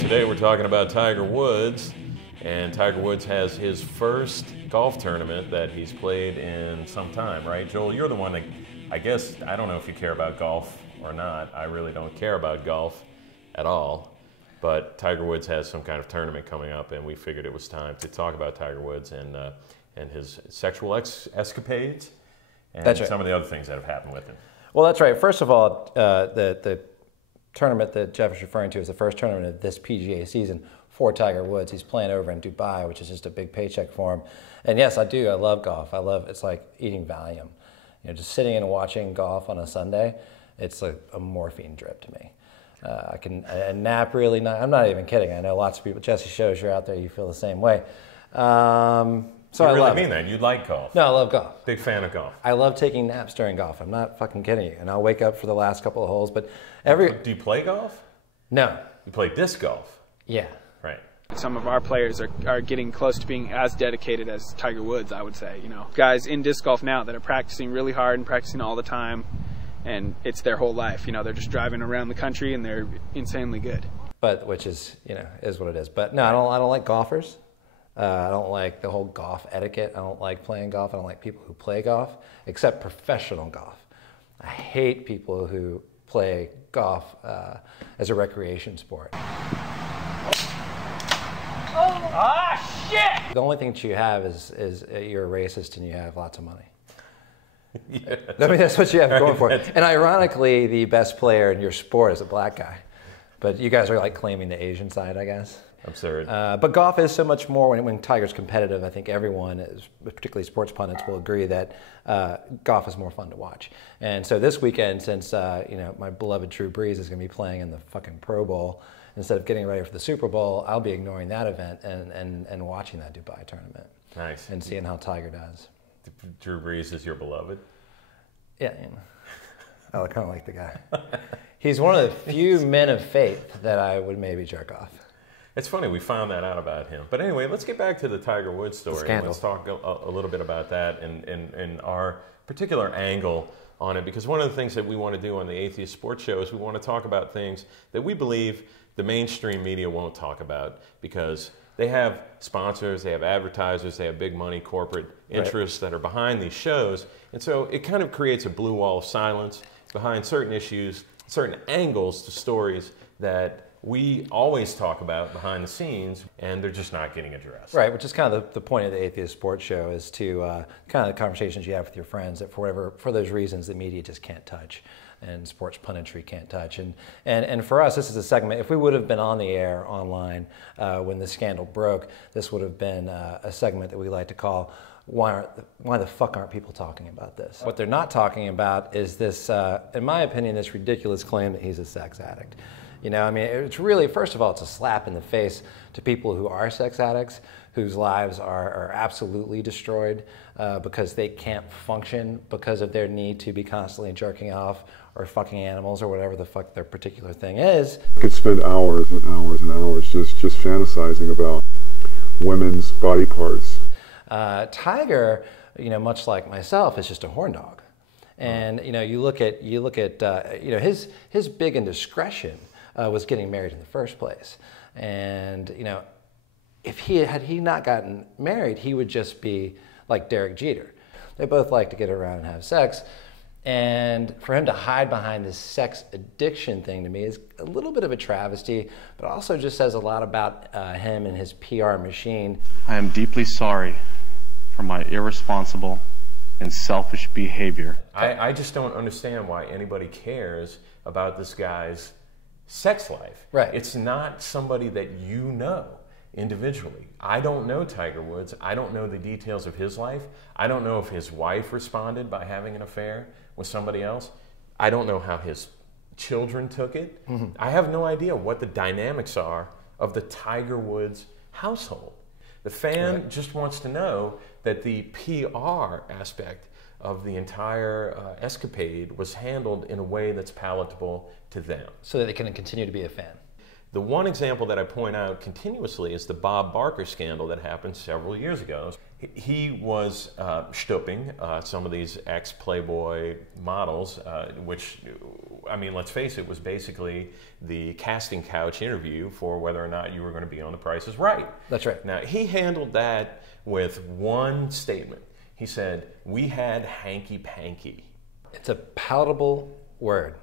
Today we're talking about Tiger Woods, and Tiger Woods has his first golf tournament that he's played in some time, right? Joel, you're the one that, I guess, I don't know if you care about golf or not. I really don't care about golf at all, but Tiger Woods has some kind of tournament coming up, and we figured it was time to talk about Tiger Woods and his sexual escapades and That's right. some of the other things that have happened with him. Well, that's right. First of all, the tournament that Jeff is referring to is the first tournament of this PGA season for Tiger Woods. He's playing over in Dubai, which is just a big paycheck for him. And yes, I do. I love golf. It's like eating Valium. You know, just sitting and watching golf on a Sunday, it's like a morphine drip to me. I can nap really nice. I'm not even kidding. I know lots of people. Jesse shows you're out there. You feel the same way. So You I really love mean it. that? You like golf? No, I love golf. Big fan of golf. I love taking naps during golf. I'm not fucking kidding you. And I'll wake up for the last couple of holes. But Do you play golf? No. You play disc golf. Yeah. Right. Some of our players are getting close to being as dedicated as Tiger Woods, I would say. You know, guys in disc golf now that are practicing really hard and practicing all the time, and it's their whole life. You know, they're just driving around the country and they're insanely good. But which is, you know, is what it is. But no, I don't like golfers. I don't like the whole golf etiquette. I don't like playing golf. I don't like people who play golf, except professional golf. I hate people who play golf as a recreation sport. Ah, shit! The only thing that you have is you're a racist and you have lots of money. Yeah. I mean, that's what you have going for it. And ironically, the best player in your sport is a black guy. But you guys are like claiming the Asian side, I guess. Absurd. But golf is so much more when Tiger's competitive. I think everyone, particularly sports pundits, will agree that golf is more fun to watch. And so this weekend, since you know, my beloved Drew Brees is going to be playing in the fucking Pro Bowl, instead of getting ready for the Super Bowl, I'll be ignoring that event and watching that Dubai tournament. Nice. And seeing how Tiger does. Drew Brees is your beloved? Yeah, you know, I kind of like the guy. He's one of the few men of faith that I would maybe jerk off. It's funny, we found that out about him. But anyway, let's get back to the Tiger Woods story. And let's talk a little bit about that and our particular angle on it. Because one of the things that we want to do on the Atheist Sports Show is we want to talk about things that we believe the mainstream media won't talk about, because they have sponsors, they have advertisers, they have big money corporate interests that are behind these shows. And so it kind of creates a blue wall of silence behind certain issues, certain angles to stories that we always talk about behind the scenes, and they're just not getting addressed. Right, which is kind of the point of the Atheist Sports Show, is to kind of the conversations you have with your friends that for those reasons the media just can't touch and sports punditry can't touch. And for us, this is a segment, if we would have been on the air online when the scandal broke, this would have been a segment that we like to call why the fuck aren't people talking about this? What they're not talking about is this, in my opinion, this ridiculous claim that he's a sex addict. You know, I mean, it's really, first of all, it's a slap in the face to people who are sex addicts, whose lives are absolutely destroyed because they can't function because of their need to be constantly jerking off or fucking animals or whatever the fuck their particular thing is. I could spend hours and hours and hours just fantasizing about women's body parts. Tiger, you know, much like myself, is just a horn dog. And, you know, you look at you know, his big indiscretion was getting married in the first place. And, you know, if had he not gotten married, he would just be like Derek Jeter. They both like to get around and have sex. And for him to hide behind this sex addiction thing, to me, is a little bit of a travesty, but also just says a lot about him and his PR machine. I am deeply sorry for my irresponsible and selfish behavior. I just don't understand why anybody cares about this guy's sex life. Right. It's not somebody that you know individually. I don't know Tiger Woods. I don't know the details of his life. I don't know if his wife responded by having an affair with somebody else. I don't know how his children took it. Mm-hmm. I have no idea what the dynamics are of the Tiger Woods household. The fan just wants to know that the PR aspect of the entire escapade was handled in a way that's palatable to them. So that they can continue to be a fan. The one example that I point out continuously is the Bob Barker scandal that happened several years ago. He was stooping some of these ex-Playboy models, which I mean, let's face it, was basically the casting couch interview for whether or not you were going to be on The Price is Right. That's right. Now, he handled that with one statement. He said, "We had hanky-panky." It's a palatable word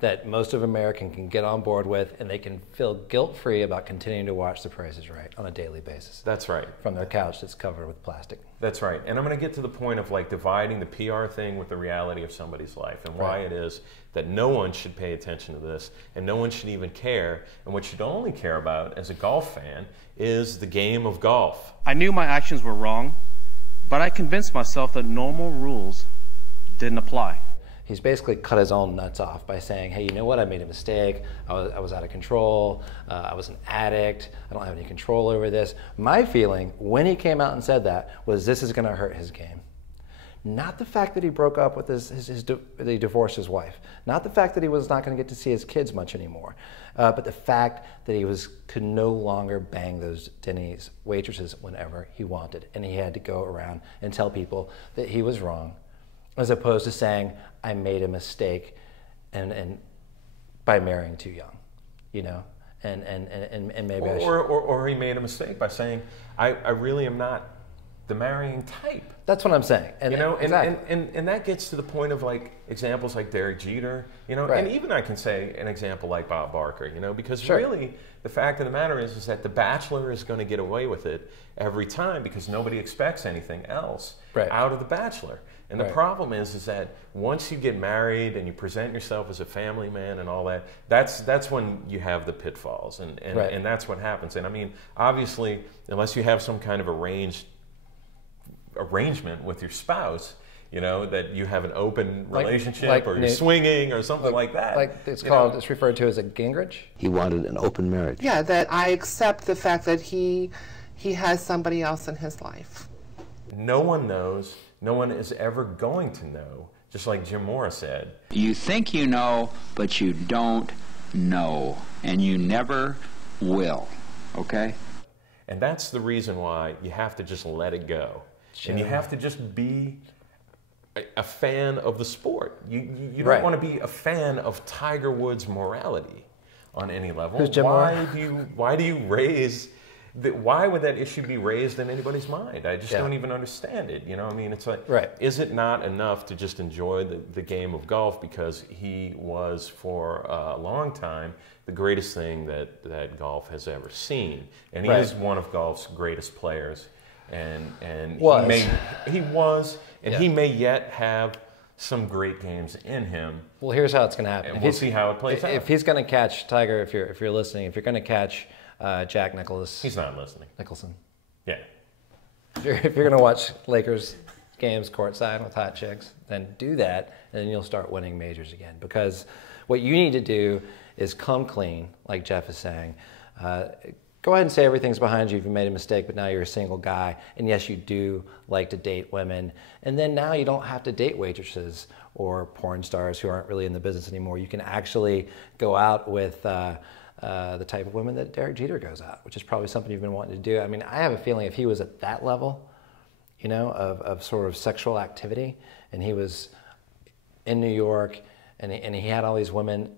that most of America can get on board with, and they can feel guilt-free about continuing to watch The Price is Right on a daily basis. That's right. From their couch that's covered with plastic. That's right. And I'm going to get to the point of like dividing the PR thing with the reality of somebody's life and why it is that no one should pay attention to this and no one should even care. And what you should only care about as a golf fan is the game of golf. I knew my actions were wrong, but I convinced myself that normal rules didn't apply. He's basically cut his own nuts off by saying, hey, you know what, I made a mistake, I was out of control, I was an addict, I don't have any control over this. My feeling, when he came out and said that, was this is gonna hurt his game. Not the fact that he broke up with that he divorced his wife, not the fact that he was not gonna get to see his kids much anymore, but the fact that he could no longer bang those Denny's waitresses whenever he wanted, and he had to go around and tell people that he was wrong, as opposed to saying, I made a mistake and by marrying too young, you know, and maybe I should. Or he made a mistake by saying, I really am not the marrying type. That's what I'm saying. And, you know, exactly. and that gets to the point of like examples like Derek Jeter, you know, and even I can say an example like Bob Barker, you know, because really the fact of the matter is that The Bachelor is going to get away with it every time because nobody expects anything else out of The Bachelor. And the problem is that once you get married and you present yourself as a family man and all that, that's when you have the pitfalls, and that's what happens. And I mean, obviously, unless you have some kind of arrangement with your spouse, you know, that you have an open relationship or you're swinging or something like that. Like it's called, it's referred to as a Gingrich? He wanted an open marriage. Yeah, that I accept the fact that he has somebody else in his life. No one knows. No one is ever going to know, just like Jim Morris said. You think you know, but you don't know, and you never will, okay? And that's the reason why you have to just let it go. And you have to just be a fan of the sport. You don't want to be a fan of Tiger Woods' morality on any level. Who's Jim Morris? Why do you raise... Why would that issue be raised in anybody's mind? I just don't even understand it. You know, I mean, it's like, is it not enough to just enjoy the game of golf because he was for a long time the greatest thing that golf has ever seen, and he is one of golf's greatest players, and he may yet have some great games in him. Well, here's how it's going to happen. And we'll see how it plays out. If he's going to catch Tiger, if you're listening, if you're going to catch Jack Nicklaus. He's not listening. Nicholson. Yeah. If you're going to watch Lakers games courtside with hot chicks, then do that, and then you'll start winning majors again. Because what you need to do is come clean, like Jeff is saying. Go ahead and say everything's behind you if you made a mistake, but now you're a single guy. And yes, you do like to date women. And then now you don't have to date waitresses or porn stars who aren't really in the business anymore. You can actually go out with the type of women that Derek Jeter goes out, which is probably something you've been wanting to do. I mean, I have a feeling if he was at that level, you know, of sort of sexual activity, and he was in New York, and he had all these women,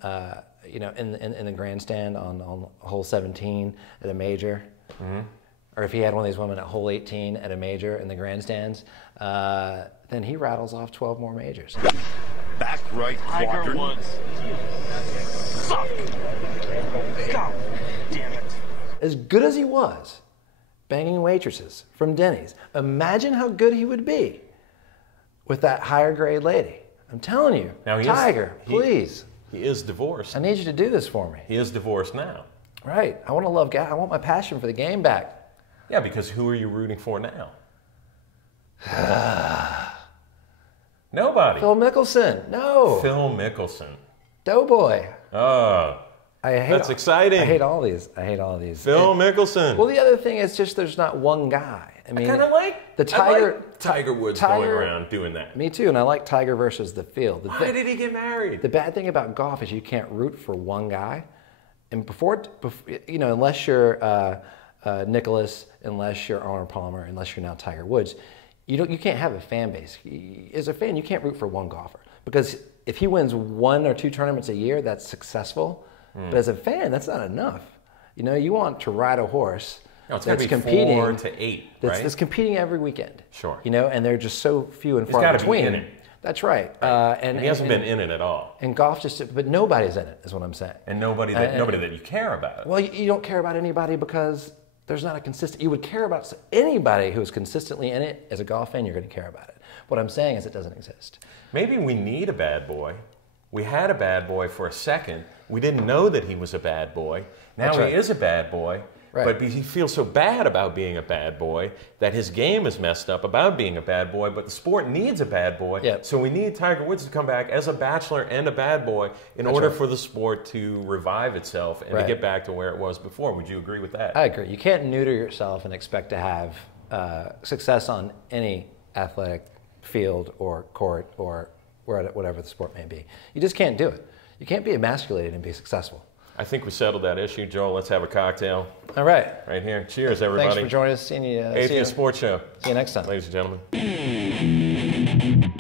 you know, in the grandstand on hole 17 at a major, or if he had one of these women at hole 18 at a major in the grandstands, then he rattles off 12 more majors. Back right quadrant. Tiger Woods. Fuck. God damn it. As good as he was banging waitresses from Denny's, imagine how good he would be with that higher grade lady. I'm telling you, now Tiger, please. He is divorced. I need you to do this for me. He is divorced now. Right. I want to love God. I want my passion for the game back. Yeah, because who are you rooting for now? Nobody. Phil Mickelson. No. Phil Mickelson. Doughboy. Oh. That's exciting. I hate all these. Phil Mickelson. Well, the other thing is just there's not one guy. I mean, I kind of like the Tiger. I like Tiger Woods going around doing that. Me too, and I like Tiger versus the field. Why did he get married? The bad thing about golf is you can't root for one guy, and before you know, unless you're Nicklaus, unless you're Arnold Palmer, unless you're now Tiger Woods, you can't have a fan base. As a fan, you can't root for one golfer because if he wins 1 or 2 tournaments a year, that's successful. But as a fan, that's not enough. You know, you want to ride a horse it's that's be competing 4 to 8, right? That's competing every weekend. Sure. You know, and they're just so few and far gotta between. Be in it. That's right. And he hasn't been in it at all. And golf but nobody's in it, is what I'm saying. And nobody that you care about. Well, you don't care about anybody because there's not a consistent. You would care about anybody who's consistently in it. As a golf fan, you're going to care about it. What I'm saying is it doesn't exist. Maybe we need a bad boy. We had a bad boy for a second. We didn't know that he was a bad boy. Now he is a bad boy. Right. But he feels so bad about being a bad boy that his game is messed up about being a bad boy, but the sport needs a bad boy. Yep. So we need Tiger Woods to come back as a bachelor and a bad boy in order for the sport to revive itself and to get back to where it was before. Would you agree with that? I agree. You can't neuter yourself and expect to have success on any athletic field or court or whatever the sport may be. You just can't do it. You can't be emasculated and be successful. I think we settled that issue. Joel, let's have a cocktail. All right. Right here. Cheers, everybody. Thanks for joining us. Atheist Sports Show. See you next time. Ladies and gentlemen.